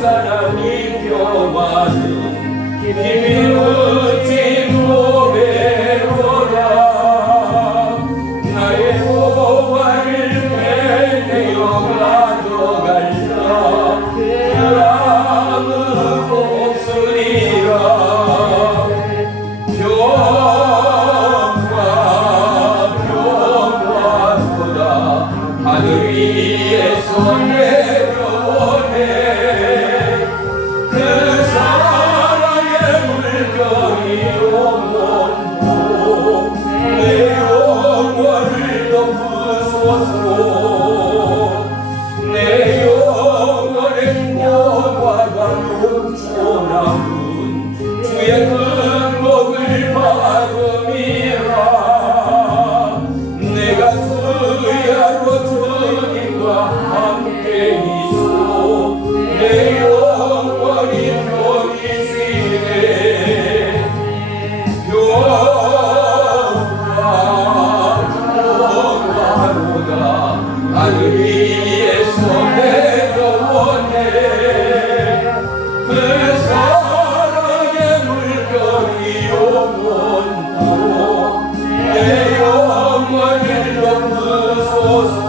사랑이 평화는 힘이 어찌 노래로라 나의 보화를 빼내어 가져갈자 아무 없으리라 평화보다 하늘 위에서 내려오네 그 사랑의 물결이 영원토록 내 영혼을 덮으소서 내 영혼의 영화가 넘쳐나는 주의 큰 복을 받음이라 내가 주야로 주님과 함께 있어 내 영혼이 편이시네 평화로다 하늘 위에서 내려오네 그 사랑의 물결이 영원토록 내 영혼을 넘으소서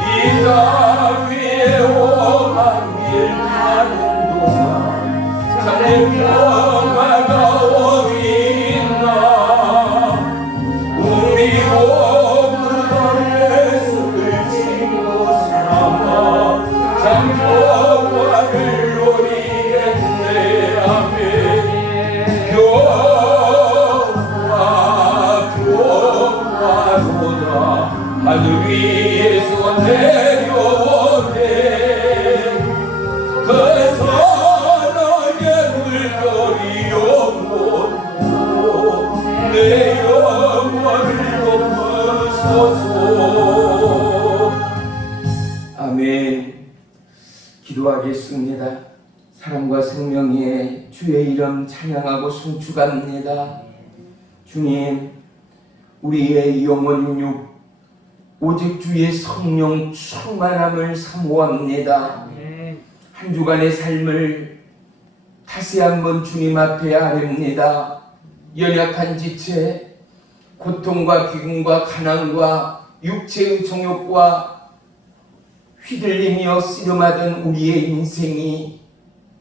이 땅 위에 험한 길 가는 동안 참된 평화가 어디 있나 우리 몸을 예수를 친구 삼아 참 평화를 누리겠네 아멘 평화로다 하늘 위에서 내려오네 그 사랑의 물결이 영원토록 내 영혼을 덮으소서 아멘 기도하겠습니다. 사랑과 생명의 주의 이름 찬양하고 송축합니다. 주님 우리의 영혼육 오직 주의 성령 충만함을 사모합니다. 한 주간의 삶을 다시 한번 주님 앞에 아뢰옵니다. 연약한 지체, 고통과 기근과 가난과 육체의 정욕과 휘둘리며 씨름하던 우리의 인생이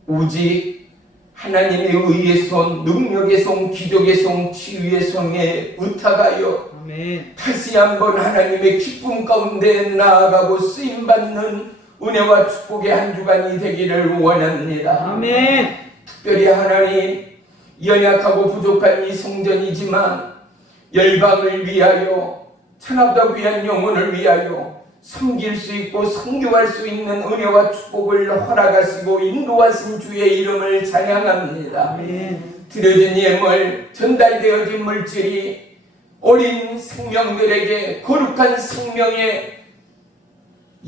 오직 하나님의 의의 손, 능력의 손, 기적의 손, 치유의 손에 의탁하여 아멘. 다시 한번 하나님의 기쁨 가운데 나아가고 쓰임받는 은혜와 축복의 한 주간이 되기를 원합니다. 아멘. 특별히 하나님 연약하고 부족한 이 성전이지만 열방을 위하여 천하보다 귀한 영혼을 위하여 섬길 수 있고 성교할 수 있는 은혜와 축복을 허락하시고 인도하신 주의 이름을 찬양합니다. 드려진 예물, 전달되어진 물질이 어린 생명들에게 거룩한 생명의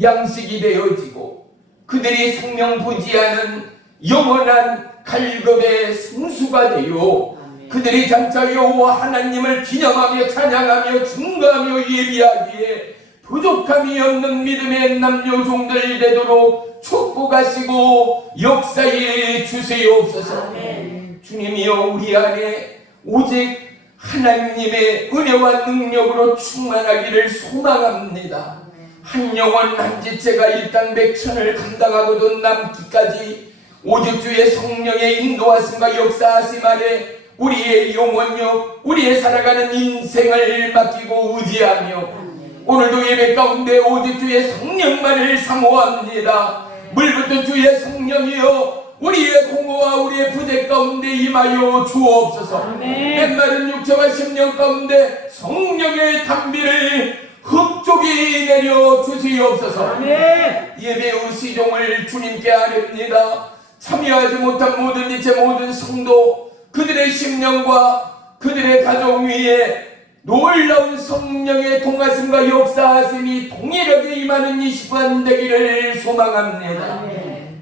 양식이 되어지고 그들이 생명 부지하는 영원한 갈급의 생수가 되어 그들이 장차 여호와 하나님을 기념하며 찬양하며 증거하며 예비하기에 부족함이 없는 믿음의 남녀 종들 되도록 축복하시고 역사에 주시옵소서. 아멘. 주님이여 우리 안에 오직 하나님의 은혜와 능력으로 충만하기를 소망합니다. 한 영혼 한 지체가 일당 백천을 감당하고도 남기까지 오직 주의 성령의 인도하심과 역사하심 아래 우리의 영혼력, 우리의 살아가는 인생을 맡기고 의지하며 오늘도 예배 가운데 오직 주의 성령만을 사모합니다. 물부터 주의 성령이여 우리의 공허와 우리의 부재 가운데 임하여 주옵소서. 맨마른 육체와 심령 가운데 성령의 담비를 흡족히 내려 주시옵소서. 예배의 시종을 주님께 아뢰옵니다. 참여하지 못한 모든 이체 모든 성도 그들의 심령과 그들의 가정 위에 놀라운 성령의 통하심과 역사하심이 동일하게 임하는 이 시간 되기를 소망합니다.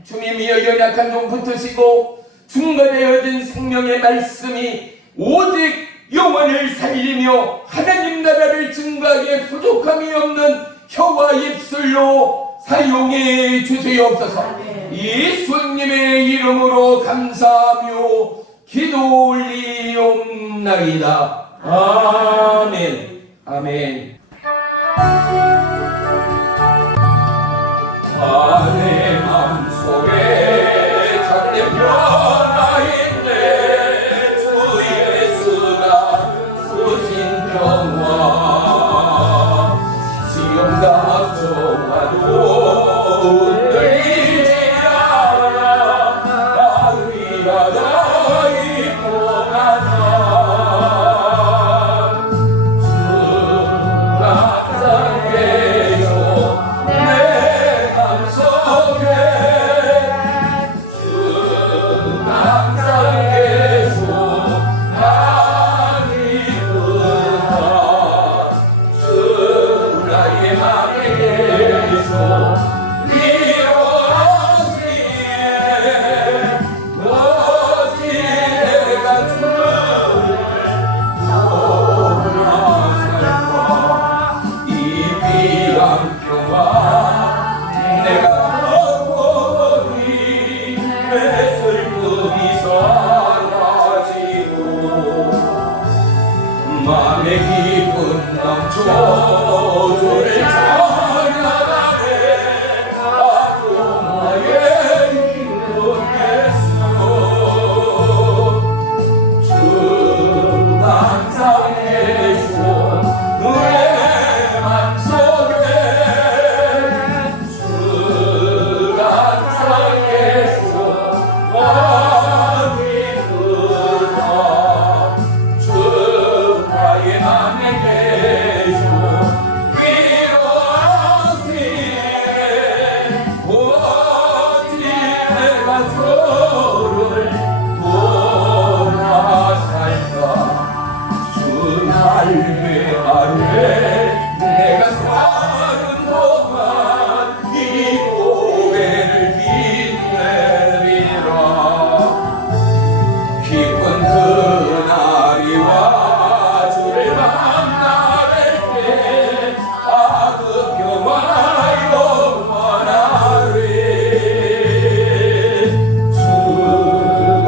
주님이여 연약한 종 붙으시고 증거되어진 생명의 말씀이 오직 영혼을 살리며 하나님 나라를 증거하기에 부족함이 없는 혀와 입술로 사용해 주시옵소서. 예수님의 이름으로 감사하며 기도 올리옵나이다. 아멘. 아멘. 내 맘속에 작은 변화인데 주 예수가 주신 평화 지금 닥쳐와도 흔들리지 않아 위하다 이포하다 주 항상 계셔 내 맘속에 주 항상 계셔 하니구나 주 나의 맘에 계셔 위로하시네 어찌 내가 주를 돌아살까 이 귀한 평화 내가 보니 내 슬픔이 사라지고 마음의 기쁨 넘쳐 주를 찬양하네 아로마의 이름 예수 주 항상 계시고 내 맘속에 주 항상 계시고 어디구나 주 나의 맘에 계시고 위로하시네 어찌 내가 주를 돌아살까 주 날개 아래 내가 사는 동안 이 고개를 빛내리라 기쁜 그날이 와 주를 만날 때 그 평화 영원하리 주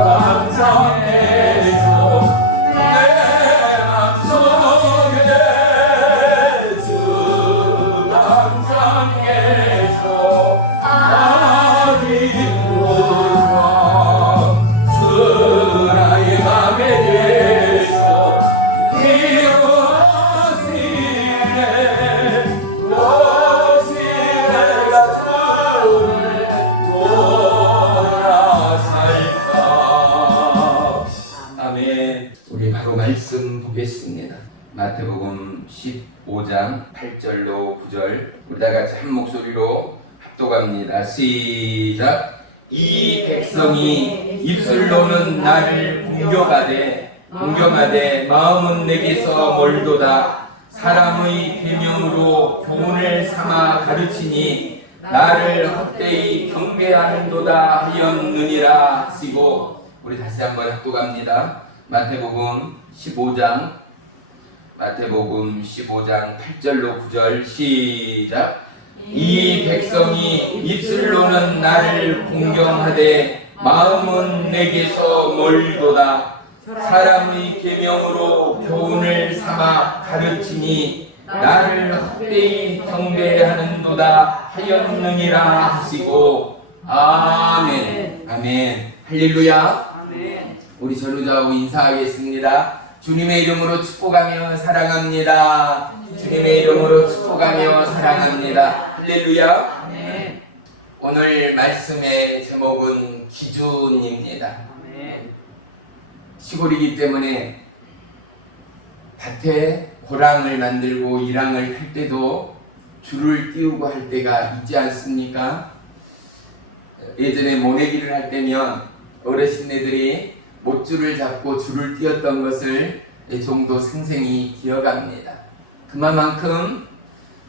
항상 계셔 내 맘속에 주 항상 계셔 아리구나 주 나의 맘에 계셔 위로하시네 어찌 내가 주를 돌아살까. 아멘. 우리 바로 말씀 보겠습니다. 마태복음 15장 8절로 9절 우리 다 같이 한 목소리로 합독합니다. 시작. 이 백성이 입술로는 나를 공경하되 마음은 내게서 멀도다. 사람의 계명으로 교훈을 삼아 가르치니 나를 헛되이 경배하는도다 하였느니라 하시고 우리 다시 한번 합독합니다. 마태복음 15장 8절로 9절 시작. 이 백성이 입술로는 나를 공경하되 마음은 내게서 멀도다. 사람의 계명으로 교훈을 삼아 가르치니 나를 헛되이 경배하는도다 하였느니라 하시고 아멘. 아멘. 할렐루야. 우리 전우자하고 인사하겠습니다. 주님의 이름으로 축복하며 사랑합니다. 주님의 이름으로 축복하며 사랑합니다. 할렐루야. 오늘 말씀의 제목은 기준입니다. 시골이기 때문에 밭에 고랑을 만들고 일항을 할 때도 줄을 띄우고 할 때가 있지 않습니까? 예전에 모내기를 할 때면 어르신네들이 못줄을 잡고 줄을 띄었던 것을 종도 생생히 기억합니다. 그만큼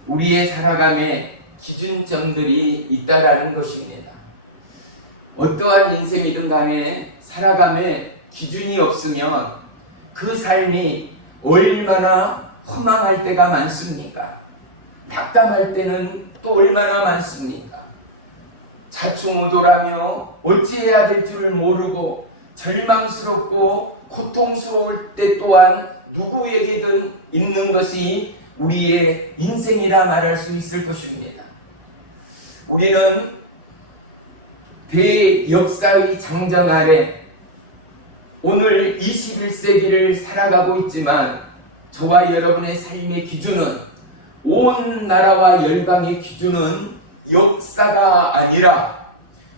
우리의 살아감에 기준점들이 있다라는 것입니다. 어떠한 인생이든 간에 살아감에 기준이 없으면 그 삶이 얼마나 허망할 때가 많습니까? 낙담할 때는 또 얼마나 많습니까? 자충우돌하며 어찌해야 될 줄을 모르고 절망스럽고 고통스러울 때 또한 누구에게든 있는 것이 우리의 인생이라 말할 수 있을 것입니다. 우리는 대역사의 장정 아래 오늘 21세기를 살아가고 있지만 저와 여러분의 삶의 기준은, 온 나라와 열방의 기준은 역사가 아니라,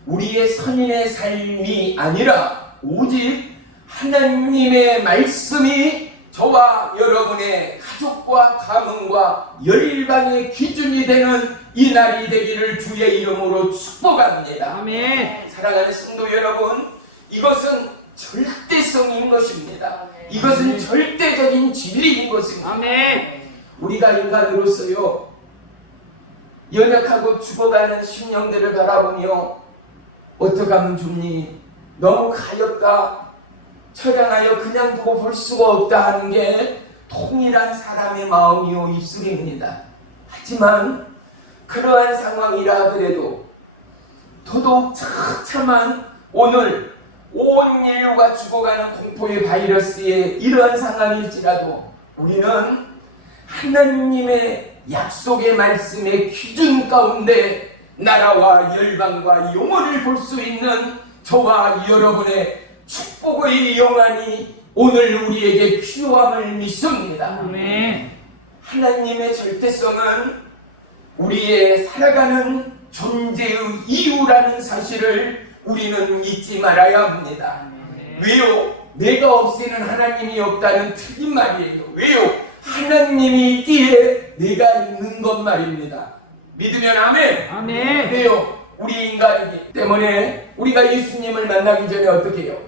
우리의 선인의 삶이 아니라 오직 하나님의 말씀이 저와 여러분의 가족과 가문과 열방의 기준이 되는 이 날이 되기를 주의 이름으로 축복합니다. 아멘. 사랑하는 성도 여러분, 이것은 절대성인 것입니다. 이것은 절대적인 진리인 것입니다. 아멘. 우리가 인간으로서요, 연약하고 죽어가는 심령들을 바라보며 어떻게 하면 좋니? 너무 가엾다, 처량하여 그냥 두고 볼 수가 없다 하는 게 통일한 사람의 마음이요 입술입니다. 하지만 그러한 상황이라 하더라도 더더욱 처참한 오늘 온 인류가 죽어가는 공포의 바이러스의 이러한 상황일지라도 우리는 하나님의 약속의 말씀의 기준 가운데 나라와 열방과 영혼을 볼 수 있는 저와 여러분의 축복의 영안이 오늘 우리에게 필요함을 믿습니다. 아멘. 하나님의 절대성은 우리의 살아가는 존재의 이유라는 사실을 우리는 잊지 말아야 합니다. 왜요? 내가 없이는 하나님이 없다는 틀린 말이에요. 왜요? 하나님이 있기에 내가 있는 것 말입니다. 믿으면 아멘. 아멘. 왜요? 우리 인간이기 때문에 우리가 예수님을 만나기 전에 어떻게 해요?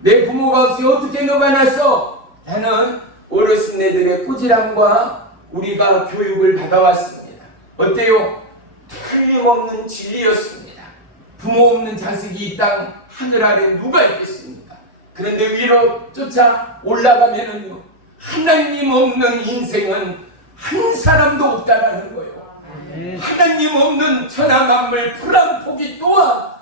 내 부모가 없이 어떻게 너가 났어? 라는 어르신네들의 꾸지람과 우리가 교육을 받아왔습니다. 어때요? 틀림없는 진리였습니다. 부모 없는 자식이 이 땅 하늘 아래 누가 있겠습니까? 그런데 위로 쫓아 올라가면은요, 하나님 없는 인생은 한 사람도 없다라는 거예요. 하나님 없는 천하 만물 풀한포기 또한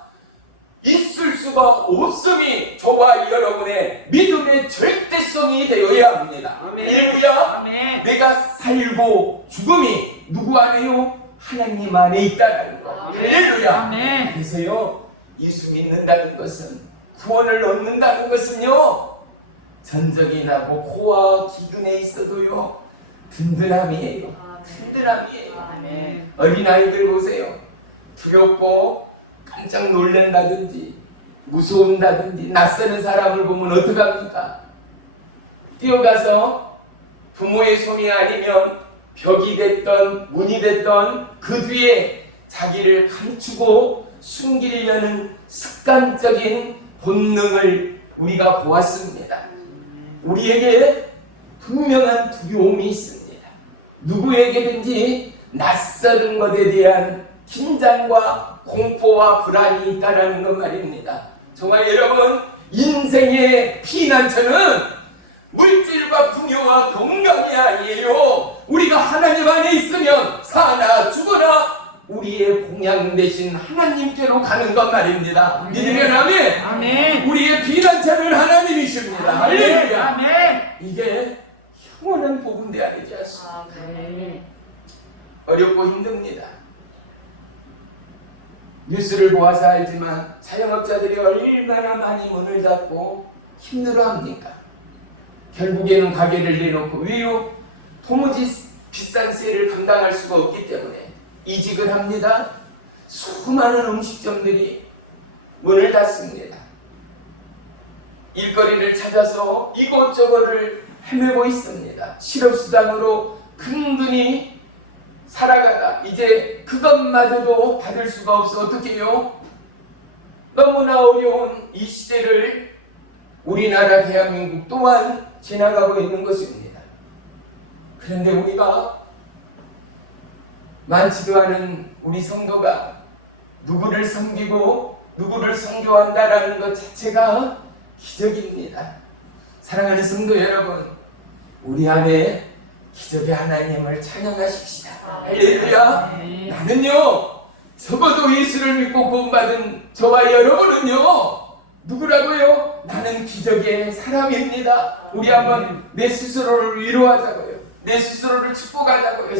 있을 수가 없음이 저와 여러분의 믿음의 절대성이 되어야 합니다. 할렐루야. 내가 살고 죽음이 누구 안에요? 하나님 안에 있다는 거. 할렐루야. 그래서요, 예수 믿는다는 것은, 구원을 얻는다는 것은요, 전적이 나고 코와 기근에 있어도요 든든함이에요. 든든함이에요. 어린아이들 보세요. 두렵고 깜짝 놀란다든지 무서운다든지 낯서는 사람을 보면 어떡합니까? 뛰어가서 부모의 손이 아니면 벽이 됐던 문이 됐던 그 뒤에 자기를 감추고 숨기려는 습관적인 본능을 우리가 보았습니다. 우리에게 분명한 두려움이 있습니다. 누구에게든지 낯설은 것에 대한 긴장과 공포와 불안이 있다는 것 말입니다. 정말 여러분, 인생의 피난처는 물질과 풍요와 건강이 아니에요. 우리가 하나님 안에 있으면 사나 죽어나 우리의 공양 대신 하나님께로 가는 것 말입니다. 믿으면 아멘. 아멘. 우리의 피난처는 하나님이십니다. 할렐루야. 아멘. 이게 영원한 복음대 아니지 않습니까? 어렵고 힘듭니다. 뉴스를 보아서 알지만 자영업자들이 얼마나 많이 문을 닫고 힘들어합니까? 결국에는 가게를 내놓고, 왜요? 도무지 비싼 세를 감당할 수가 없기 때문에 이직을 합니다. 수많은 음식점들이 문을 닫습니다. 일거리를 찾아서 이곳저곳을 헤매고 있습니다. 실업수당으로 근근히 살아가다 이제 그것마저도 받을 수가 없어 어떻게 해요? 너무나 어려운 이 시대를 우리나라 대한민국 또한 지나가고 있는 것입니다. 그런데 우리가 많지도 않은 우리 성도가 누구를 섬기고 누구를 선교한다라는 것 자체가 기적입니다. 사랑하는 성도 여러분, 우리 안에 기적의 하나님을 찬양하십시다. 할렐루야. 나는요 적어도 예수를 믿고 구원받은 저와 여러분은요, 누구라고요? 나는 기적의 사람입니다. 우리 한번 내 스스로를 위로하자고요. 내 스스로를 축복하자고요.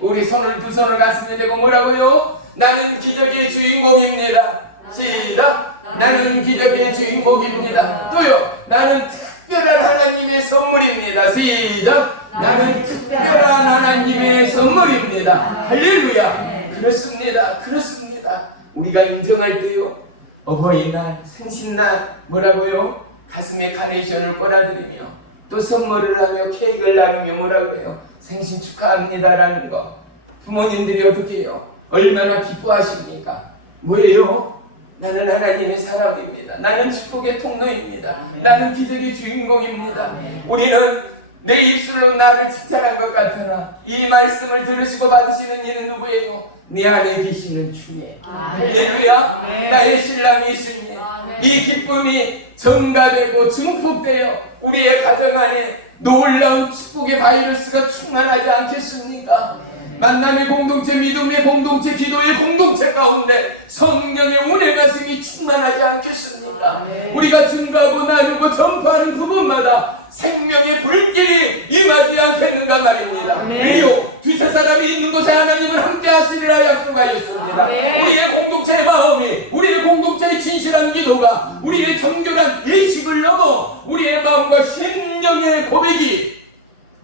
우리 손을 두 손을 가슴에 대고 뭐라고요? 나는 기적의 주인공입니다. 시작. 나는 기적의 주인공입니다. 또요. 나는 특별한 하나님의 선물입니다. 시작. 나는 특별한 하나님의 선물입니다. 할렐루야. 그렇습니다. 그렇습니다. 우리가 인정할 때요, 어버이날, 생신날 뭐라고요? 가슴에 카네이션을 꽂아드리며 또 선물을 하며 케이크를 나누며 뭐라고 해요? 생신 축하합니다라는 거. 부모님들이 어떻게 해요? 얼마나 기뻐하십니까? 뭐예요? 나는 하나님의 사람입니다. 나는 축복의 통로입니다. 나는 기적의 주인공입니다. 우리는 내 입술로 나를 칭찬한 것 같으나 이 말씀을 들으시고 받으시는 이는 누구예요? 내 안에 계시는 주님. 할렐루야. 나의 신랑이시니 이 기쁨이 전가되고 증폭되어 우리의 가정 안에 놀라운 축복의 바이러스가 충만하지 않겠습니까? 만남의 공동체, 믿음의 공동체, 기도의 공동체 가운데 성령의 운의 가슴이 충만하지 않겠습니까? 우리가 증거하고 나누고 전파하는 부분마다 생명의 불길이 임하지 않겠는가 말입니다. 왜요? 두세 사람이 있는 곳에 하나님은 함께 하시리라 약속하였습니다. 우리의 공동체의 마음이, 우리의 공동체의 진실한 기도가, 우리의 정결한 예식을 넘어 우리의 마음과 심령의 고백이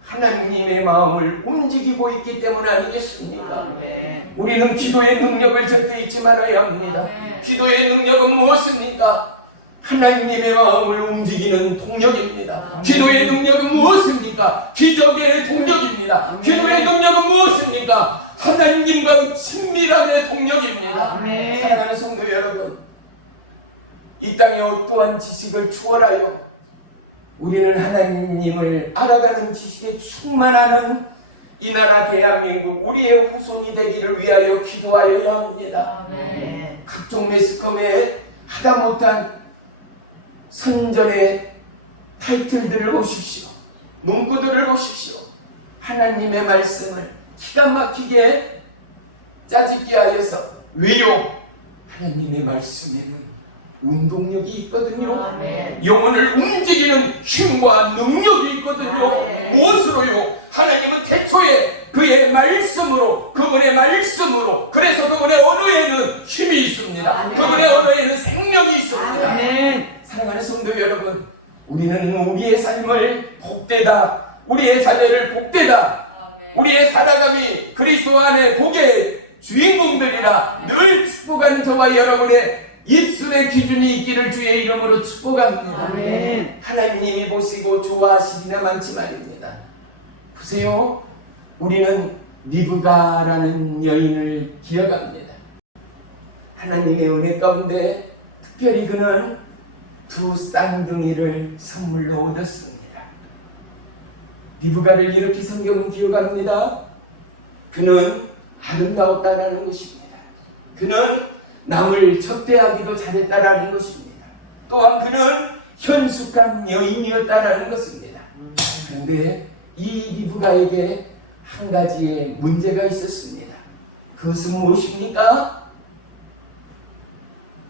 하나님의 마음을 움직이고 있기 때문 아니겠습니까? 우리는 기도의 능력을 절대 잊지 말아야 합니다. 기도의 능력은 무엇입니까? 하나님의 마음을 움직이는 동력입니다. 기도의 능력은 무엇입니까? 기적의 동력입니다. 기도의 능력은 무엇입니까? 하나님과 친밀함의 동력입니다. 사랑하는 성도 여러분, 이 땅에 어떠한 지식을 추월하여 우리는 하나님을 알아가는 지식에 충만하는 이 나라 대한민국 우리의 후손이 되기를 위하여 기도하여야 합니다. 각종 매스컴에 하다 못한 선전의 타이틀들을 보십시오. 문구들을 보십시오. 하나님의 말씀을 기가 막히게 짜집기 하여서 왜요? 하나님의 말씀에는 운동력이 있거든요. 영혼을 움직이는 힘과 능력이 있거든요. 무엇으로요? 하나님은 태초에 그의 말씀으로, 그분의 말씀으로, 그래서 그분의 언어에는 힘이 있습니다. 그분의 언어에는 생명이 있습니다. 사랑하는 성도 여러분, 우리는 우리의 삶을 복되다, 우리의 자녀를 복되다, 우리의 살아감이 그리스도 안에 복의 주인공들이라 늘 축복하는 저와 여러분의 입술의 기준이 있기를 주의 이름으로 축복합니다. 하나님이 보시고 좋아하시기나 많지 말입니다. 보세요. 우리는 리브가라는 여인을 기억합니다. 하나님의 은혜 가운데 특별히 그는 두 쌍둥이를 선물로 얻었습니다. 리브가를 이렇게 성경은 기억합니다. 그는 아름다웠다라는 것입니다. 그는 남을 접대하기도 잘했다라는 것입니다. 또한 그는 현숙한 여인이었다라는 것입니다. 그런데 이 리브가에게 한 가지의 문제가 있었습니다. 그것은 무엇입니까?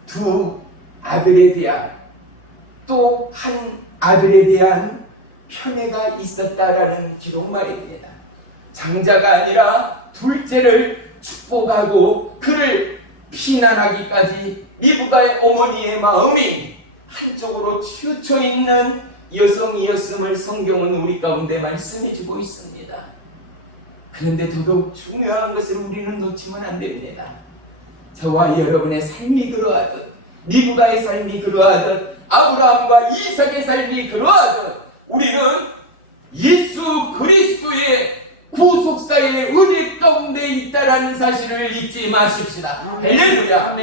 두 아들에 대한, 또 한 아들에 대한 편애가 있었다라는 기록 말입니다. 장자가 아니라 둘째를 축복하고 그를 피난하기까지 리브가의 어머니의 마음이 한쪽으로 치우쳐 있는 여성이었음을 성경은 우리 가운데 말씀해주고 있습니다. 그런데 더더욱 중요한 것을 우리는 놓치면 안 됩니다. 저와 여러분의 삶이 그러하듯, 리브가의 삶이 그러하듯, 아브라함과 이삭의 삶이 그러하듯 우리는 예수 그리스도의 구속사의 은혜 가운데 있다라는 사실을 잊지 마십시다. 할렐루야.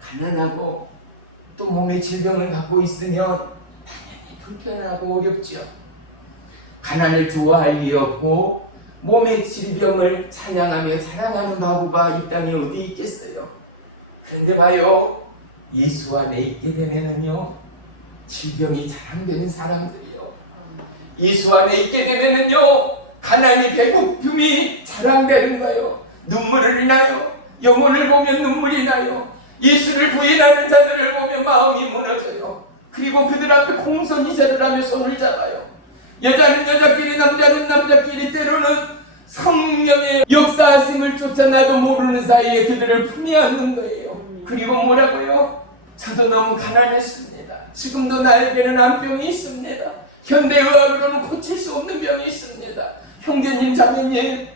가난하고 또 몸의 질병을 갖고 있으면 당연히 불편하고 어렵죠. 가난을 좋아할 리 없고 몸의 질병을 찬양하며 자랑하는 바보가 이 땅에 어디 있겠어요. 그런데 봐요, 예수 안에 있게 되면은요, 질병이 자랑되는 사람들이요, 예수 안에 있게 되면은요, 가난이 배고픔이 자랑되는 거요, 눈물을 흘리나요? 영혼을 보면 눈물이 나요. 예수를 부인하는 자들을 보면 마음이 무너져요. 그리고 그들 앞에 공손이세를 하며 손을 잡아요. 여자는 여자끼리, 남자는 남자끼리, 때로는 성령의 역사하심을 쫓아 나도 모르는 사이에 그들을 품에 안는 거예요. 그리고 뭐라고요? 저도 너무 가난했습니다. 지금도 나에게는 암병이 있습니다. 현대의학으로는 고칠 수 없는 병이 있습니다. 형제님, 자매님,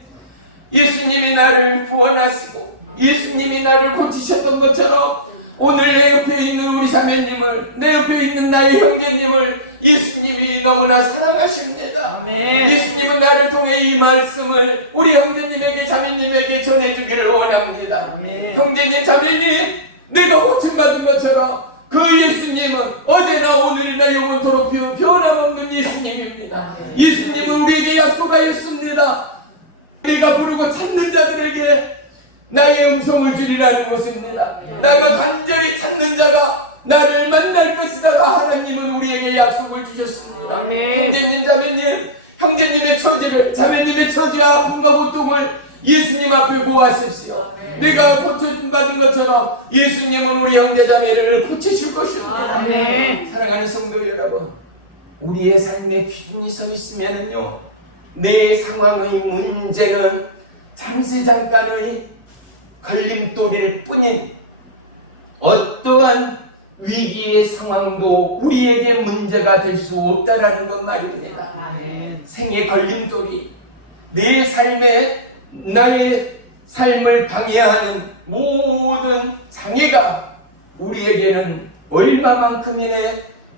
예수님이 나를 구원하시고 예수님이 나를 고치셨던 것처럼 오늘 내 옆에 있는 우리 자매님을, 내 옆에 있는 나의 형제님을 예수님이 너무나 사랑하십니다. 아멘. 예수님은 나를 통해 이 말씀을 우리 형제님에게, 자매님에게 전해주기를 원합니다. 아멘. 형제님, 자매님, 내가 고침받은 것처럼 그 예수님은 어제나 오늘이나 영원토록 변함없는 예수님입니다. 예수님은 우리에게 약속하였습니다. 우리가 부르고 찾는 자들에게 나의 음성을 주리라는 것입니다. 내가 간절히 찾는 자가 나를 만날 것이다가 하나님은 우리에게 약속을 주셨습니다. 형제님, 자매님, 형제님의 처지를, 자매님의 처지와 아픔과 고통을 예수님 앞에 고하십시오. 내가 고쳐받은 것처럼 예수님은 우리 형제자매를 고치실 것입니다. 사랑하는 성도 여러분, 우리의 삶에 기준이 서 있으면요, 내 상황의 문제는 잠시 잠깐의 걸림돌일 뿐인 어떠한 위기의 상황도 우리에게 문제가 될 수 없다라는 것 말입니다. 생의 걸림돌이 내 삶에, 나의 삶을 방해하는 모든 장애가 우리에게는 얼마만큼이나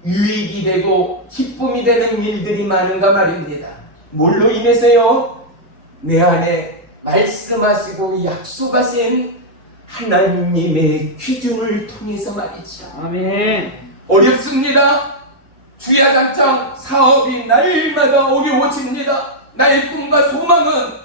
유익이 되고 기쁨이 되는 일들이 많은가 말입니다. 뭘로 인해서요? 내 안에 말씀하시고 약속하신 하나님의 기준을 통해서 말이죠. 아멘. 어렵습니다. 주야장창 사업이 날마다 어려워집니다. 나의 꿈과 소망은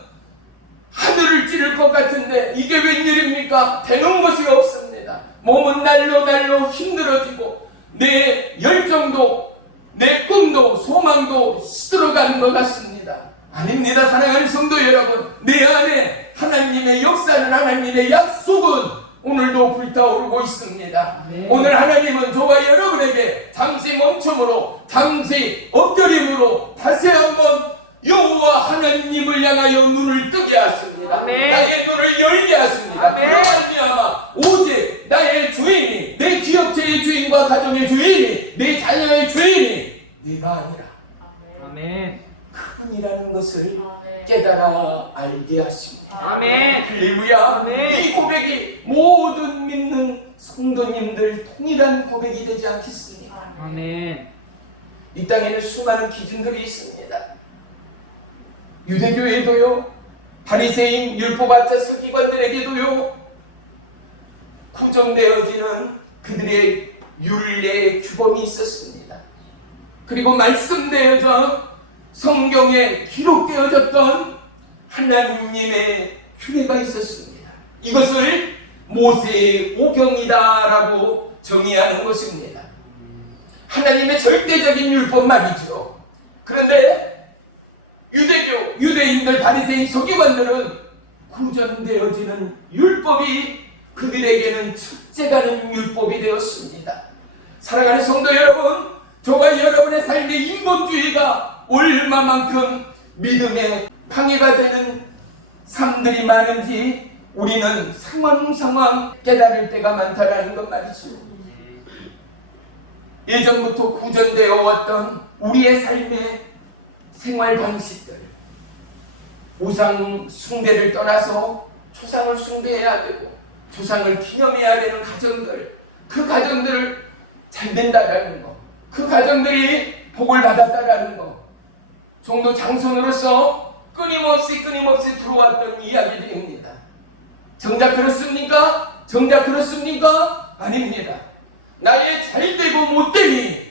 하늘을 찌를 것 같은데 이게 웬일입니까? 되는 것이 없습니다. 몸은 날로 힘들어지고 내 열정도, 내 꿈도, 소망도 시들어가는 것 같습니다. 아닙니다. 사랑하는 성도 여러분, 내 안에 하나님의 역사는, 하나님의 약속은 오늘도 불타오르고 있습니다. 오늘 하나님은 저와 여러분에게 잠시 멈춤으로, 잠시 엎드림으로 다시 한번 여호와 하나님을 향하여 눈을 뜨게 하십니다. 나의 눈을 열게 하십니다. 그러면 오직 나의 주인이, 내 기업체의 주인과 가정의 주인이, 내 자녀의 주인이 내가 아니라 아멘. 그분이라는 것을 깨달아 알게 하십니다. 아멘. 할렐루야. 아멘. 이 고백이 모든 믿는 성도님들 통일한 고백이 되지 않겠습니까? 아멘. 이 땅에는 수많은 기준들이 있습니다. 유대교에도요, 바리새인 율법학자 서기관들에게도요, 구정되어지는 그들의 율례 규범이 있었습니다. 그리고 말씀되어져 성경에 기록되어졌던 하나님의 규례가 있었습니다. 이것을 모세의 오경이다라고 정의하는 것입니다. 하나님의 절대적인 율법 말이죠. 그런데 유대인들, 바리새인 서기관들은 구전되어지는 율법이 그들에게는 첫째가는 율법이 되었습니다. 사랑하는 성도 여러분, 저와 여러분의 삶의 인본주의가 얼마만큼 믿음에 방해가 되는 삶들이 많은지 우리는 상황 깨달을 때가 많다라는 것 말이죠. 예전부터 구전되어 왔던 우리의 삶의 생활 방식들, 우상 숭배를 떠나서 조상을 숭배해야 되고 조상을 기념해야 되는 가정들, 그 가정들을 잘 된다라는 것, 그 가정들이 복을 받았다라는 것, 종도 장손으로서 끊임없이 들어왔던 이야기들입니다. 정작 그렇습니까? 아닙니다. 나의 잘되고 못됨이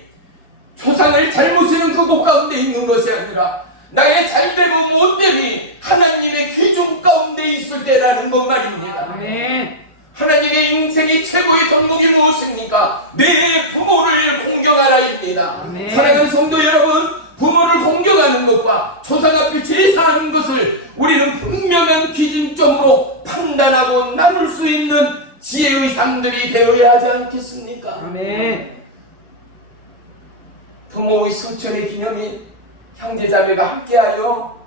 조상을 잘 모시는 그 복 가운데 있는 것이 아니라 나의 잘되고 못됨이 하나님의 기준 가운데 있을 때라는 것 말입니다. 아멘. 하나님의 인생의 최고의 덕목이 무엇입니까? 내 부모를 공경하라입니다. 아멘. 사랑하는 성도 여러분, 부모를 공경하는 것과 조상 앞에 제사하는 것을 우리는 분명한 기준점으로 분단하고 나눌 수 있는 지혜의 삶들이 되어야 하지 않겠습니까? 아멘. 부모의 성천의 기념인 형제자매가 함께하여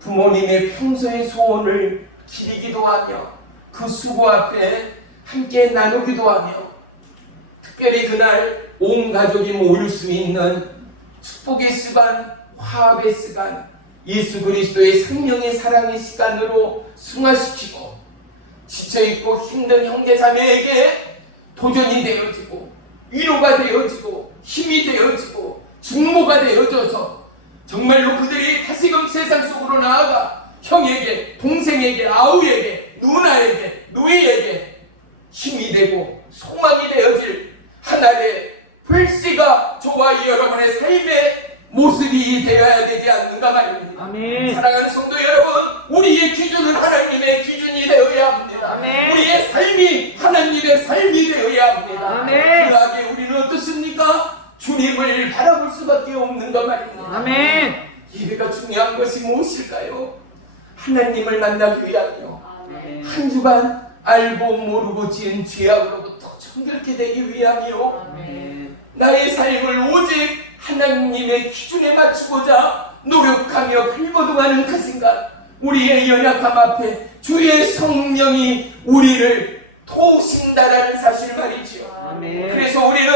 부모님의 평소의 소원을 기리기도 하며 그 수고 앞에 함께 나누기도 하며 특별히 그날 온 가족이 모일 수 있는 축복의 시간, 화합의 시간, 예수 그리스도의 생명의 사랑의 시간으로 승화시키고 지쳐있고 힘든 형제자매에게 도전이 되어지고 위로가 되어지고 힘이 되어지고 중모가 되어져서 정말로 그들이 다시금 세상 속으로 나아가 형에게, 동생에게, 아우에게, 누나에게, 누이에게 힘이 되고 소망이 되어질 하나의 불씨가 저와 여러분의 삶의 모습이 되어야 되지 않는가 말입니다. 아멘. 사랑하는 성도 여러분, 우리의 기준은 하나님의 기준이 되어야 합니다. 아멘. 우리의 삶이 하나님의 삶이 되어야 합니다. 아멘. 그러하게 우리는 어떻습니까? 주님을 바라볼 수밖에 없는 것 말입니다. 아멘. 예배가 중요한 것이 무엇일까요? 하나님을 만나기 위하여 아멘. 한 주간 알고 모르고 지은 죄악으로부터 정결케 되기 위하여 아멘. 나의 삶을 오직 하나님의 기준에 맞추고자 노력하며 발버둥하는 그 순간 우리의 연약함 앞에 주의 성령이 우리를 도우신다라는 사실 말이지요. 아멘. 그래서 우리는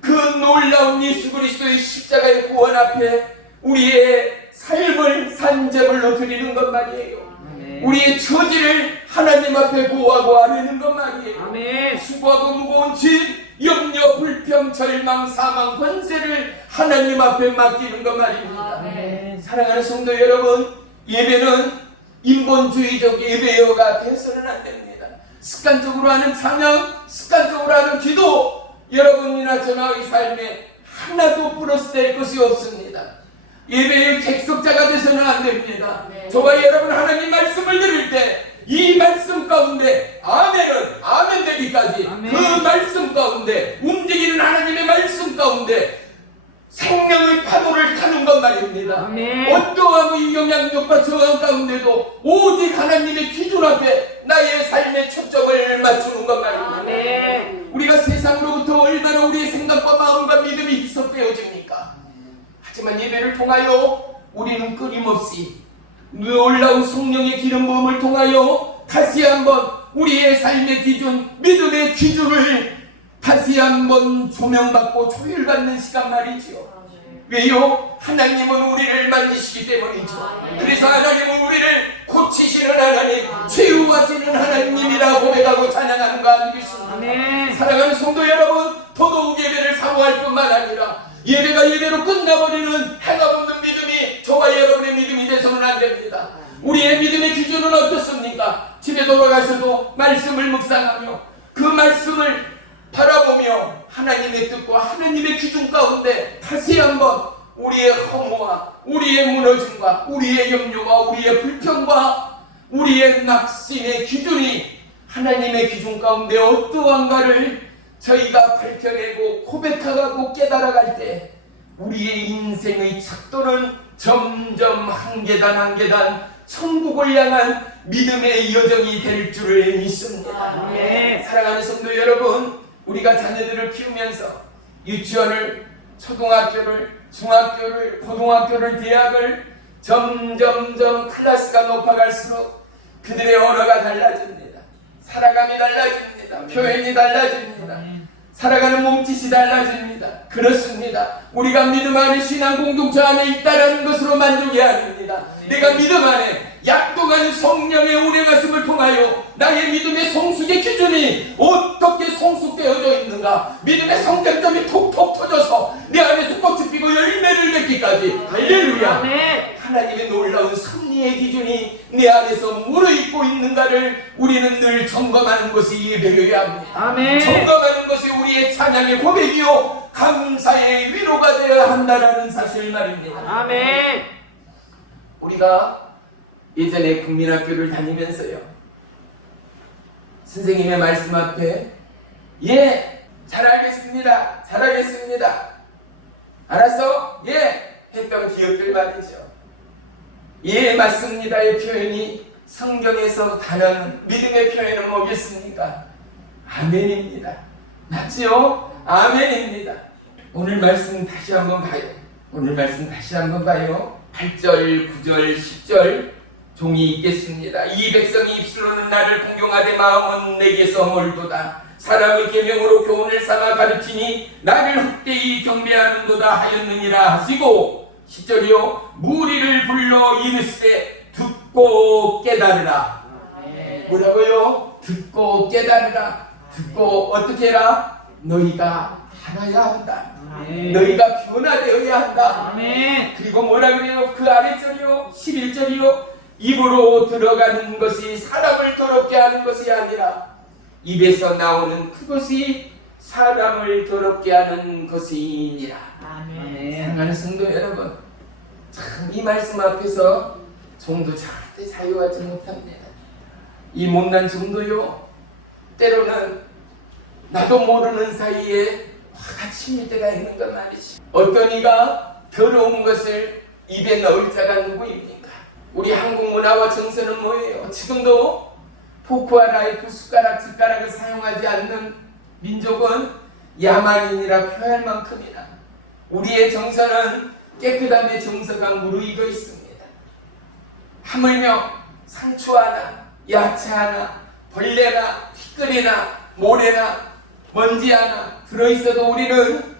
그 놀라운 예수 그리스도의 십자가의 구원 앞에 우리의 삶을 산제물로 드리는 것 말이에요. 아멘. 우리의 처지를 하나님 앞에 고하고 아뢰는 것 말이에요. 아멘. 수고하고 무거운 짐, 염려, 불평, 절망, 사망, 권세를 하나님 앞에 맡기는 것 말입니다. 아멘. 사랑하는 성도 여러분, 예배는 인본주의적 예배여가 돼서는 안 됩니다. 습관적으로 하는 찬양, 습관적으로 하는 기도, 여러분이나 저나의 삶에 하나도 플러스 될 것이 없습니다. 예배의 객석자가 돼서는 안 됩니다. 저와 여러분 하나님 말씀을 들을 때 이 말씀 가운데 아멘은 아멘 되기까지 아멘. 그 말씀 가운데 움직이는 하나님의 말씀 가운데 생명의 파도를 타는 것 말입니다. 아멘. 어떠한 영향력과 저항 가운데도 오직 하나님의 기준 앞에 나의 삶의 초점을 맞추는 것 말입니다. 아멘. 우리가 세상으로부터 얼마나 우리의 생각과 마음과 믿음이 희석되어집니까? 하지만 예배를 통하여 우리는 끊임없이 놀라운 성령의 기름 부음을 통하여 다시 한번 우리의 삶의 기준, 믿음의 기준을 다시 한번 조명받고 조율받는 시간 말이지요. 왜요? 하나님은 우리를 만지시기 때문이죠. 그래서 하나님은 우리를 고치시는 하나님, 치유하시는 하나님이라 고백하고 찬양하는 거 아니겠습니까? 아멘. 사랑하는 성도 여러분, 더더욱 예배를 사모할 뿐만 아니라 예배가 예배로 끝나버리는 행함없는 믿음이 저와 여러분의 믿음이 돼서는 안 됩니다. 우리의 믿음의 기준은 어떻습니까? 집에 돌아가셔도 말씀을 묵상하며 그 말씀을 바라보며 하나님의 뜻과 하나님의 기준 가운데 다시 한번 우리의 허무와 우리의 무너짐과 우리의 염려와 우리의 불평과 우리의 낙심의 기준이 하나님의 기준 가운데 어떠한가를 저희가 밝혀내고 고백하고 깨달아갈 때 우리의 인생의 척도는 점점 한 계단 한 계단 천국을 향한 믿음의 여정이 될 줄을 믿습니다. 아멘. 사랑하는 성도 여러분, 우리가 자녀들을 키우면서 유치원을, 초등학교를, 중학교를, 고등학교를, 대학을 점점점 클래스가 높아갈수록 그들의 언어가 달라집니다. 살아감이 달라집니다. 표현이 달라집니다. 살아가는 몸짓이 달라집니다. 그렇습니다. 우리가 믿음 안에 신앙 공동체 안에 있다는 것으로 만족이 아닙니다. 내가 믿음 안에 약동하는 성령의 운행 가슴을 통하여 나의 믿음의 성숙의 기준이 어떻게 성숙되어져 있는가, 믿음의 성장점이 톡톡 터져서 내 안에서 꽃이 피고 열매를 맺기까지, 할렐루야, 아멘. 하나님의 놀라운 섭리의 기준이 내 안에서 무르익고 있는가를 우리는 늘 점검하는 것이 예배여야 합니다. 아멘. 점검하는 것이 우리의 찬양의 고백이요 감사의 위로가 되어야 한다는 사실 말입니다. 아멘. 우리가 예전에 국민학교를 다니면서요, 선생님의 말씀 앞에 예, 잘 알겠습니다, 알았어, 예 했던 기억들 말이죠. 예, 맞습니다의 표현이 성경에서 단한 믿음의 표현은 뭐겠습니까? 아멘입니다. 맞지요? 아멘입니다. 오늘 말씀 다시 한번 봐요. 8절, 9절, 10절 종이 있겠습니다. 이 백성이 입술로는 나를 공경하되 마음은 내게서 멀도다. 사람의 계명으로 교훈을 삼아 가르치니 나를 헛되이 경배하는도다 하였느니라 하시고 10절이요 무리를 불러 이르시되 듣고 깨달으라. 뭐라고요? 듣고 깨달으라. 듣고 어떻게 해라? 너희가 알아야 한다. 너희가 변화되어야 한다. 그리고 뭐라 그래요? 그 아래절이요 11절이요 입으로 들어가는 것이 사람을 더럽게 하는 것이 아니라 입에서 나오는 그것이 사람을 더럽게 하는 것이니라. 사랑하는 성도 여러분, 참 이 말씀 앞에서 종도 절대 자유하지 못합니다. 이 못난 종도요 때로는 나도 모르는 사이에 화가 치밀 때가 있는 것 말이지. 어떤 이가 더러운 것을 입에 넣을 자가 누구입니까? 우리 한국 문화와 정서는 뭐예요? 지금도 포크와 나이프, 숟가락을 사용하지 않는 민족은 야만인이라 표할 만큼이나 우리의 정서는 깨끗함의 정서가 무르익어 있습니다. 하물며 상추 하나, 야채 하나, 벌레나 티끌이나 모래나 먼지 하나 들어있어도 우리는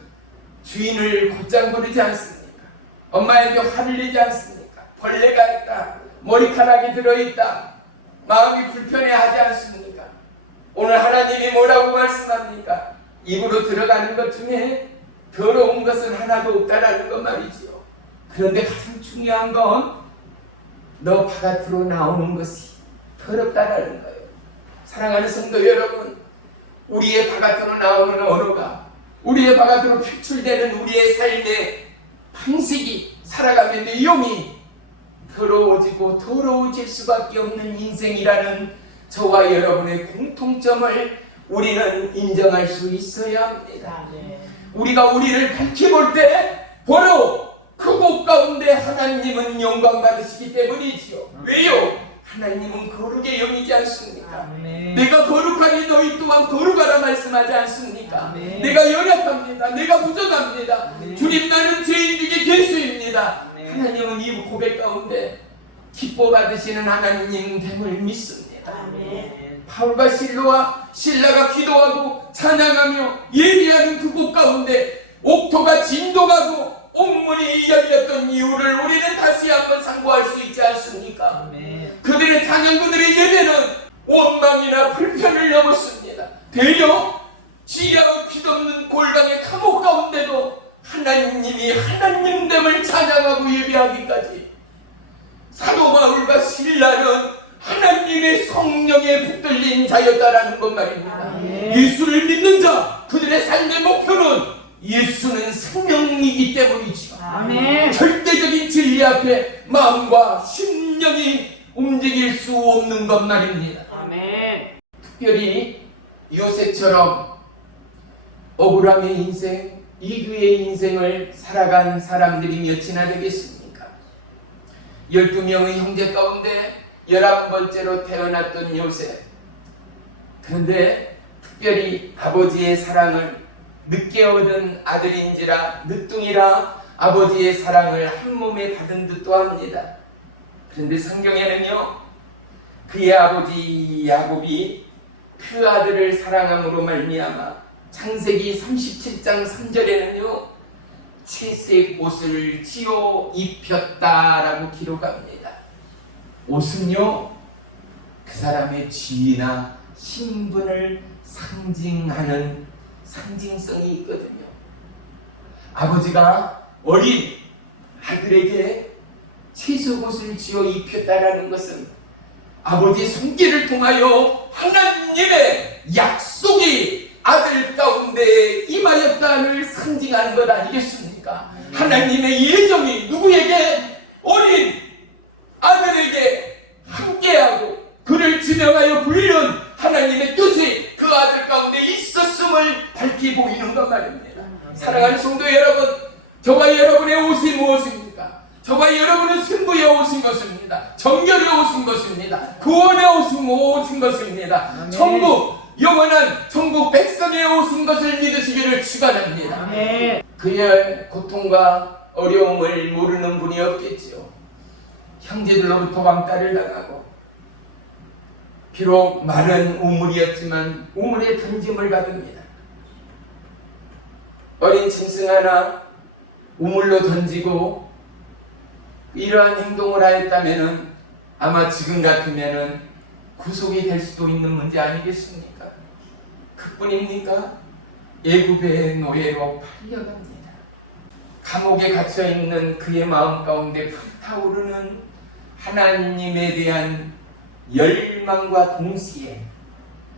주인을 곧장 부르지 않습니까? 엄마에게 화를 내지 않습니까? 벌레가 있다, 머리카락이 들어있다, 마음이 불편해하지 않습니까? 오늘 하나님이 뭐라고 말씀합니까? 입으로 들어가는 것 중에 더러운 것은 하나도 없다라는 것 말이지요. 그런데 가장 중요한 건 너 바깥으로 나오는 것이 더럽다라는 거예요. 사랑하는 성도 여러분, 우리의 바깥으로 나오는 언어가, 우리의 바깥으로 표출되는 우리의 삶의 방식이, 살아가는 내용이 더러워지고 더러워질 수밖에 없는 인생이라는 저와 여러분의 공통점을 우리는 인정할 수 있어야 합니다. 우리가 우리를 밝혀볼 때 바로 그곳 가운데 하나님은 영광 받으시기 때문이지요. 왜요? 하나님은 거룩의 영이지 않습니까? 내가 거룩하니 너희 또한 거룩하라 말씀하지 않습니까? 내가 연약합니다. 내가 부족합니다. 주님 나는 죄인 중에 괴수입니다. 하나님은 이 고백 가운데 기뻐 받으시는 하나님 됨을 믿습니다. 바울과 신라가 기도하고 찬양하며 예비하는 그곳 가운데 옥토가 진동하고 옥문이 열렸던 이유를 우리는 다시 한번 상고할 수 있지 않습니까? 그들의 찬양, 그들의 예배는 원망이나 불편을 넘었습니다. 되려 지하의 빛없는 골방의 감옥 가운데도 하나님이 하나님됨을 찬양하고 예배하기까지 사도 바울과 신라는 하나님의 성령에 붙들린 자였다라는 것 말입니다. 예수를 믿는 자, 그들의 삶의 목표는 예수는 생명이기 때문이죠. 절대적인 진리 앞에 마음과 심령이 움직일 수 없는 것 말입니다. 특별히 요셉처럼 억울함의 인생, 이규의 인생을 살아간 사람들이 몇이나 되겠습니까? 12명의 형제 가운데 11번째로 태어났던 요셉. 그런데 특별히 아버지의 사랑을 늦게 얻은 아들인지라 늦둥이라 아버지의 사랑을 한 몸에 받은 듯도 합니다. 그런데 성경에는요, 그의 아버지 야곱이 그 아들을 사랑함으로 말미암아 창세기 37장 3절에는요 채색 옷을 지어 입혔다라고 기록합니다. 옷은요 그 사람의 지위나 신분을 상징하는 상징성이 있거든요. 아버지가 어린 아들에게 채색 옷을 지어 입혔다라는 것은 아버지의 손길을 통하여 하나님의 약속이 아들 가운데 임하였다를 상징하는 것 아니겠습니까? 하나님의 예정이 누구에게? 어린 아들에게 함께하고 그를 지명하여 부르는 하나님의 뜻이 그 아들 가운데 있었음을 밝히 보이는 것 말입니다. 사랑하는 성도 여러분, 저와 여러분의 옷이 무엇입니까? 저와 여러분은 승부에 오신 것입니다. 정결에 오신 것입니다. 구원에 오신 것입니다. 아멘. 천국, 영원한 천국 백성에 오신 것을 믿으시기를 축원합니다. 아멘. 그의 고통과 어려움을 모르는 분이 없겠지요. 형제들로부터 왕따를 당하고 비록 마른 우물이었지만 우물에 던짐을 받습니다. 어린 짐승 하나 우물로 던지고 이러한 행동을 하였다면 아마 지금 같으면 구속이 될 수도 있는 문제 아니겠습니까? 그뿐입니까? 애굽의 노예로 팔려갑니다. 감옥에 갇혀있는 그의 마음 가운데 불타오르는 하나님에 대한 열망과 동시에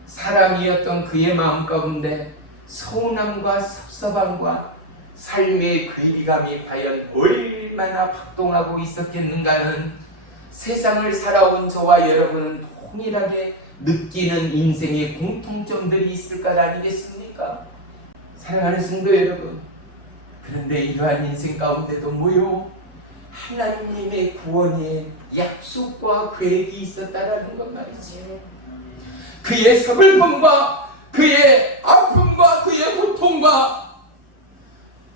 사람이었던 그의 마음 가운데 서운함과 섭섭함과 삶의 괴리감이 과연 얼마나 박동하고 있었겠는가는 세상을 살아온 저와 여러분은 동일하게 느끼는 인생의 공통점들이 있을 것 아니겠습니까? 사랑하는 성도 여러분, 그런데 이러한 인생 가운데도 뭐요? 하나님의 구원의 약속과 계획이 있었다라는 것 말이지. 그의 서글픔과 그의 아픔과 그의 고통과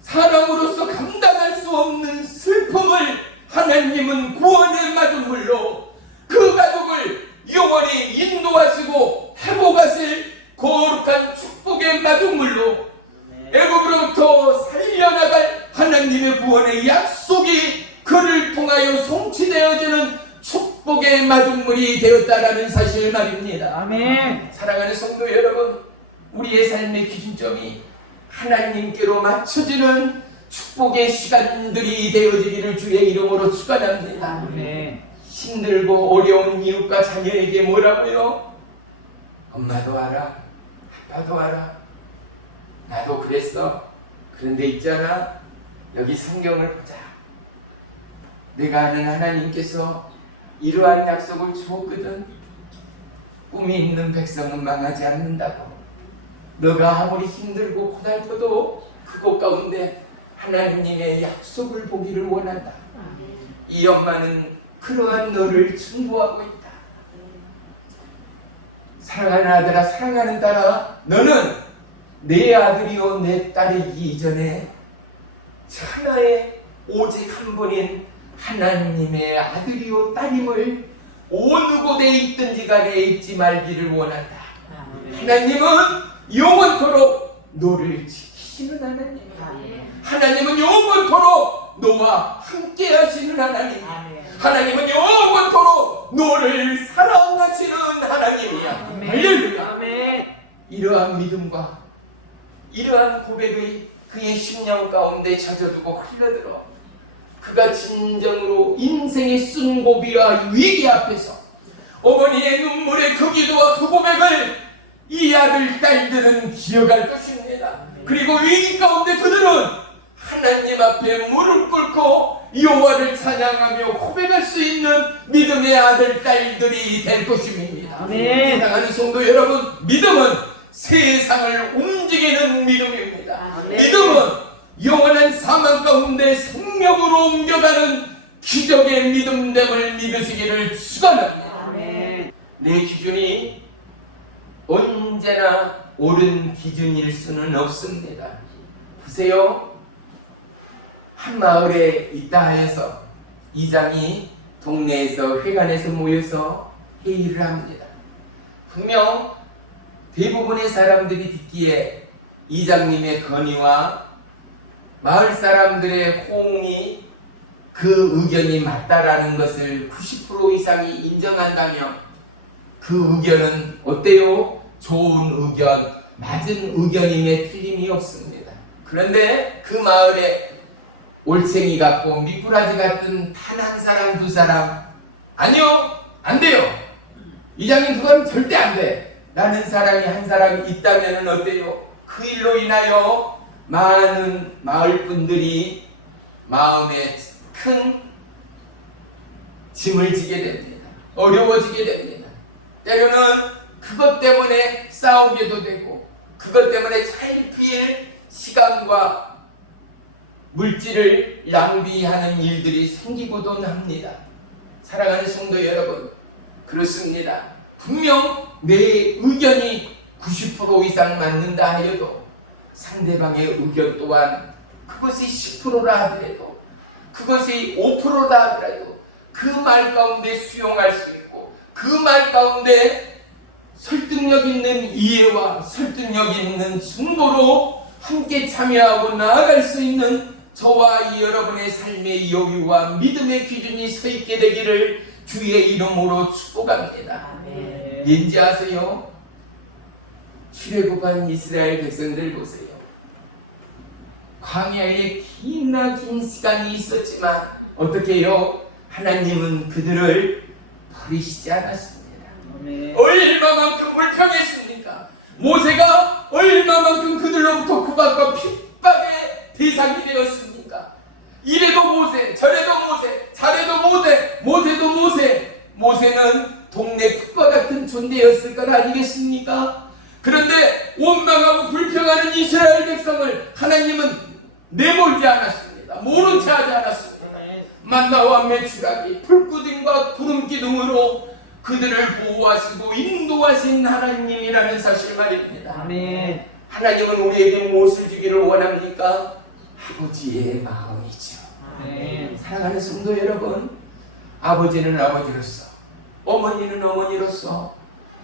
사람으로서 감당할 수 없는 슬픔을 하나님은 구원의 마중물로 그 가족을 영원히 인도하시고 회복하실 거룩한 축복의 마중물로 애굽으로부터 살려나갈 하나님의 구원의 약속이 그를 통하여 성취되어지는 축복의 마중물이 되었다라는 사실 말입니다. 아멘. 사랑하는 성도 여러분, 우리의 삶의 기준점이 하나님께로 맞춰지는 축복의 시간들이 되어지기를 주의 이름으로 축원합니다. 아멘. 힘들고 어려운 이웃과 자녀에게 뭐라고요? 엄마도 알아, 아빠도 알아, 나도 그랬어. 그런데 있잖아, 여기 성경을 보자. 내가 아는 하나님께서 이러한 약속을 주었거든. 꿈이 있는 백성은 망하지 않는다고. 너가 아무리 힘들고 고달퍼도 그곳 가운데 하나님의 약속을 보기를 원한다. 이 엄마는 그러한 너를 충고하고 있다. 사랑하는 아들아, 사랑하는 딸아, 너는 내 아들이요 내 딸이기 이전에 하나의 오직 한 분인 하나님의 아들이요 딸임을 어느 곳에 있든지 간에 잊지 말기를 원한다. 하나님은 영원토록 너를 지키시는 하나님이야. 하나님은 영원토록 너와 함께 하시는 하나님. 하나님은 영원토록 너를 사랑하시는 하나님이야. 할렐루야. 아멘. 이러한 믿음과 이러한 고백의 그의 심령 가운데 젖어두고 흘러들어 그가 진정으로 인생의 쓴고비와 위기 앞에서 어머니의 눈물의 그 기도와 그 고백을 이 아들 딸들은 기억할 것입니다. 그리고 위기 가운데 그들은 하나님 앞에 무릎 꿇고 여호와를 찬양하며 고백할 수 있는 믿음의 아들 딸들이 될 것입니다. 아멘. 사랑하는 성도 여러분, 믿음은 세상을 움직이는 믿음입니다. 아멘. 믿음은 영원한 사망 가운데 생명으로 옮겨가는 기적의 믿음됨을 믿으시기를 축원합니다. 아멘. 내 기준이 언제나 옳은 기준일 수는 없습니다. 보세요. 한 마을에 있다 하여서 이장이 동네에서 회관에서 모여서 회의를 합니다. 분명 대부분의 사람들이 듣기에 이장님의 건의와 마을 사람들의 호응이 그 의견이 맞다라는 것을 90% 이상이 인정한다면 그 의견은 어때요? 좋은 의견, 맞은 의견임에 틀림이 없습니다. 그런데 그 마을에 올챙이 같고 미꾸라지 같은 단 한 사람, 두 사람, 아니요, 안 돼요. 이장님 그건 절대 안 돼. 라는 사람이 한 사람이 있다면 어때요? 그 일로 인하여 많은 마을 분들이 마음에 큰 짐을 지게 됩니다. 어려워지게 됩니다. 때로는 그것 때문에 싸우게도 되고 그것 때문에 차일피일 시간과 물질을 낭비하는 일들이 생기고도 합니다. 사랑하는 성도 여러분, 그렇습니다. 분명 내 의견이 90% 이상 맞는다 하여도 상대방의 의견 또한 그것이 10%라 하더라도, 그것이 5%다 하더라도 그 말 가운데 수용할 수 있고, 그 말 가운데 설득력 있는 이해와 설득력 있는 증거로 함께 참여하고 나아갈 수 있는 저와 이 여러분의 삶의 여유와 믿음의 기준이 서 있게 되기를 주의 이름으로 축복합니다. 왠지 아세요? 출애굽한 이스라엘 백성들 보세요. 광야에 긴 시간이 있었지만 어떻게 해요? 하나님은 그들을 버리시지 않았습니다. 얼마만큼 불평했습니까? 모세가 얼마만큼 그들로부터 구박과 핍박의 대상이 되었습니까? 이래도 모세, 저래도 모세, 잘해도 모세, 모세도 모세. 모세는 동네 풋과 같은 존재였을 것 아니겠습니까? 그런데 원망하고 불평하는 이스라엘 백성을 하나님은 내몰지 않았습니다. 모른 채 하지 않았습니다. 만나와 메추라기, 불구름과 구름기둥으로 그들을 보호하시고 인도하신 하나님이라는 사실 말입니다. 아멘. 하나님은 우리에게 무엇을 주기를 원합니까? 아버지의 마음이죠. 아멘. 사랑하는 성도 여러분, 아버지는 아버지로서, 어머니는 어머니로서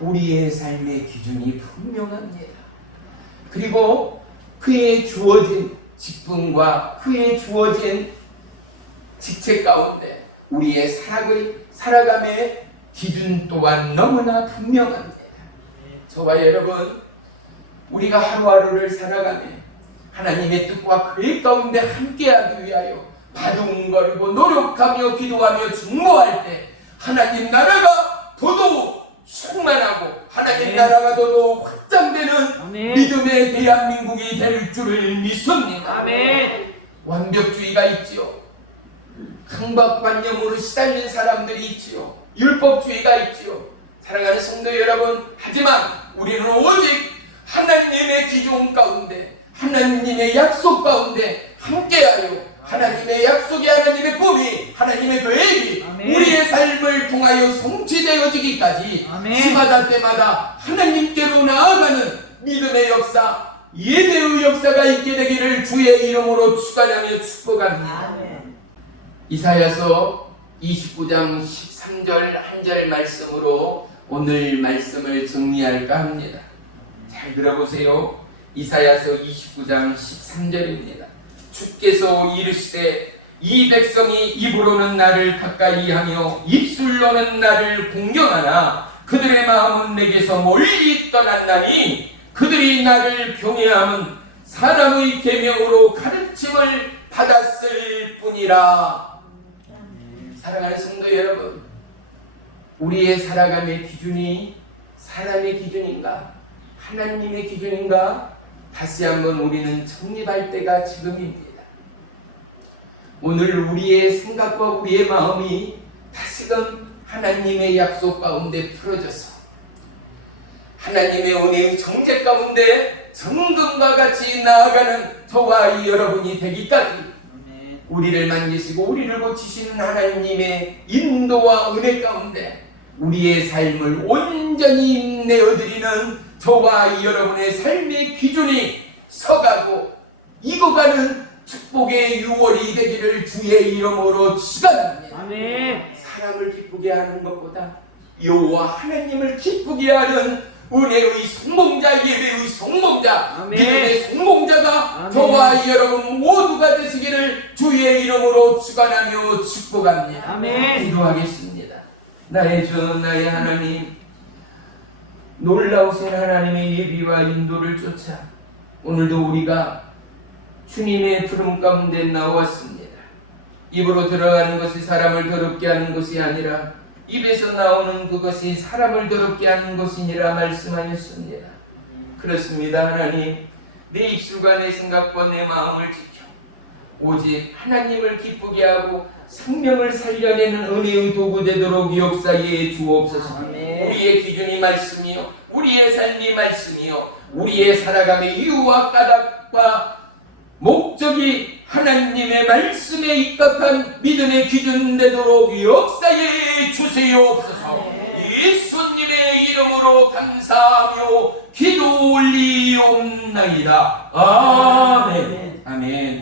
우리의 삶의 기준이 분명합니다. 그리고 그의 주어진 직분과 그의 주어진 직책 가운데 우리의 살아감의 기준 또한 너무나 분명합니다. 저와 여러분, 우리가 하루하루를 살아가며 하나님의 뜻과 계획 가운데 함께하기 위하여 바둥거리고 노력하며 기도하며 중보할 때 하나님 나라가 더더욱 충만하고 하나님 나라가 더더욱 확장되는 아멘. 믿음의 대한민국이 될 줄을 믿습니다. 아멘. 완벽주의가 있지요. 강박관념으로 시달린 사람들이 있지요. 율법주의가 있지요. 사랑하는 성도 여러분, 하지만 우리는 오직 하나님의 기준 가운데, 하나님의 약속 가운데 함께하여 하나님의 약속이, 하나님의 꿈이, 하나님의 계획이 아멘. 우리의 삶을 통하여 성취되어지기까지 아멘. 시마다 때마다 하나님께로 나아가는 믿음의 역사, 예배의 역사가 있게 되기를 주의 이름으로 축원하며 축복합니다. 아멘. 이사야서 29장 13절 한 절 말씀으로 오늘 말씀을 정리할까 합니다. 잘 들어보세요. 이사야서 29장 13절입니다. 주께서 이르시되 이 백성이 입으로는 나를 가까이 하며 입술로는 나를 공경하나 그들의 마음은 내게서 멀리 떠났나니 그들이 나를 경외함은 사람의 계명으로 가르침을 받았을 뿐이라. 사랑하는 성도 여러분, 우리의 살아감의 기준이 사람의 기준인가 하나님의 기준인가 다시 한번 우리는 정립할 때가 지금입니다. 오늘 우리의 생각과 우리의 마음이 다시금 하나님의 약속 가운데 풀어져서 하나님의 은혜의 정죄 가운데 정금과 같이 나아가는 저와 이 여러분이 되기까지 우리를 만지시고 우리를 고치시는 하나님의 인도와 은혜 가운데 우리의 삶을 온전히 내어드리는 저와 이 여러분의 삶의 기준이 서가고 익어가는 축복의 6월이 되기를 주의 이름으로 축원합니다. 아멘. 사람을 기쁘게 하는 것보다 여호와 하나님을 기쁘게 하는 은혜의 성공자, 예배의 성공자, 아멘. 믿음의 성공자가 아멘. 저와 이 여러분 모두가 되시기를 주의 이름으로 축원하며 축복합니다. 아멘. 기도하겠습니다. 나의 주 나의 하나님, 놀라우신 하나님의 예비와 인도를 쫓아 오늘도 우리가 주님의 부름 가운데 나왔습니다. 입으로 들어가는 것이 사람을 더럽게 하는 것이 아니라 입에서 나오는 그것이 사람을 더럽게 하는 것이니라 말씀하셨습니다. 그렇습니다. 하나님, 내 입술과 내 생각과 내 마음을 지켜 오직 하나님을 기쁘게 하고 생명을 살려내는 은혜의 도구 되도록 역사에 주옵소서. 아멘. 우리의 기준이 말씀이요, 우리의 삶이 말씀이요, 우리의 살아감의 이유와 까닭과 목적이 하나님의 말씀에 입각한 믿음의 기준 되도록 역사해 주시옵소서. 예수님의 이름으로 감사하며 기도 올리옵나이다. 아멘. 아멘.